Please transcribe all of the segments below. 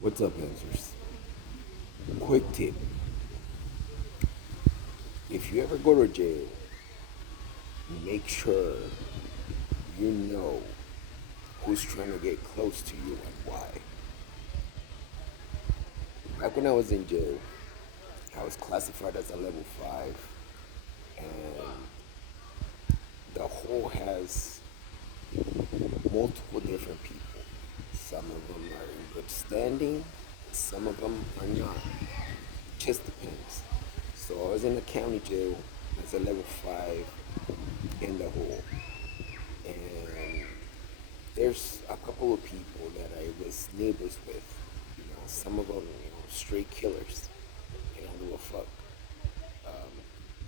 What's up, answers? Quick tip: if you ever go to jail, make sure you know who's trying to get close to you and why. Back when I was in jail, I was classified as a level 5, and the hole has multiple different people. Some of them are in good standing, some of them are not. Just depends. So I was in the county jail as a level 5 in the hole. And there's a couple of people that I was neighbors with. Some of them, straight killers. They don't give a fuck.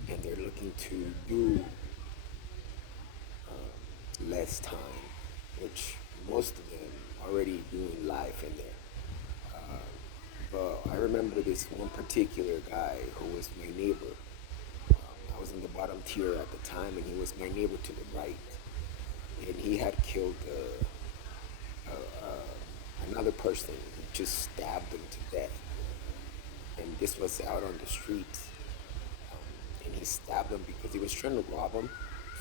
And they're looking to do less time, which most of them already doing life in there. But I remember this one particular guy who was my neighbor. I was in the bottom tier at the time, and he was my neighbor to the right. And he had killed another person. He just stabbed him to death. And this was out on the streets. And he stabbed him because he was trying to rob him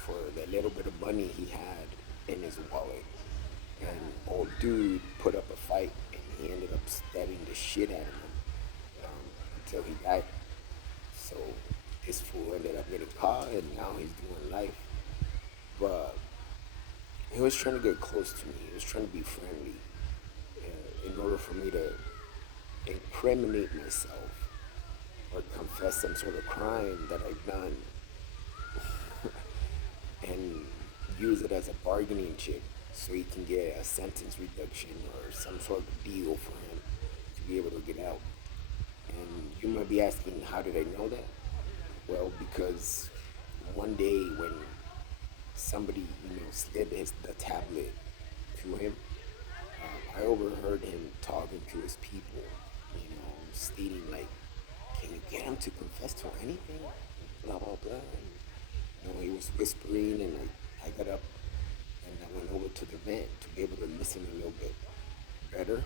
for the little bit of money he had in his wallet. And old dude put up a fight, and he ended up stabbing the shit out of him until he died. So this fool ended up getting caught, and now he's doing life. But he was trying to get close to me. He was trying to be friendly in order for me to incriminate myself or confess some sort of crime that I've done and use it as a bargaining chip so he can get a sentence reduction or some sort of deal for him to be able to get out. And you might be asking, how did I know that? Well, because one day when somebody, slid the tablet to him, I overheard him talking to his people, stating like, "Can you get him to confess to anything?" Blah blah blah. And, he was whispering, and I got up and I went over to the vent to be able to listen a little bit better,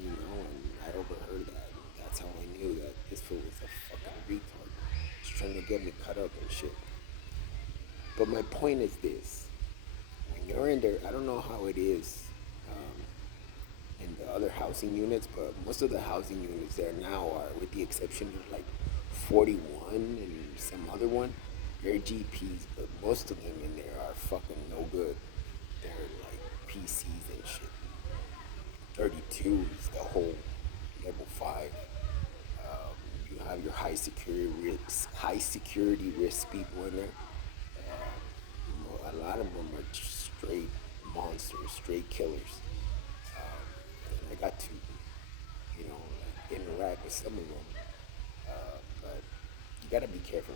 and I overheard that. That's how I knew that this fool was a fucking retard. He's trying to get me cut up and shit. But my point is this: when you're in there, I don't know how it is in the other housing units, but most of the housing units there now are, with the exception of like 41 and some other one, they're GPs, but most of them in there are fucking no good. They're like PCs and shit. 32 is the whole level 5. You have your high security risk people in there. A lot of them are straight monsters, straight killers. And I got to, interact with some of them. But you gotta be careful.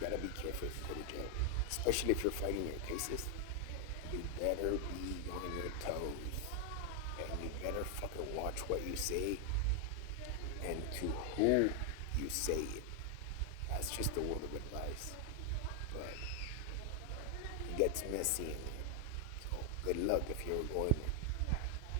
You gotta be careful if you go to jail, especially if you're fighting your cases. You better be on your toes, and you better fucking watch what you say and to who you say it. That's just a word of advice. But it gets messy in there. So good luck if you're going there.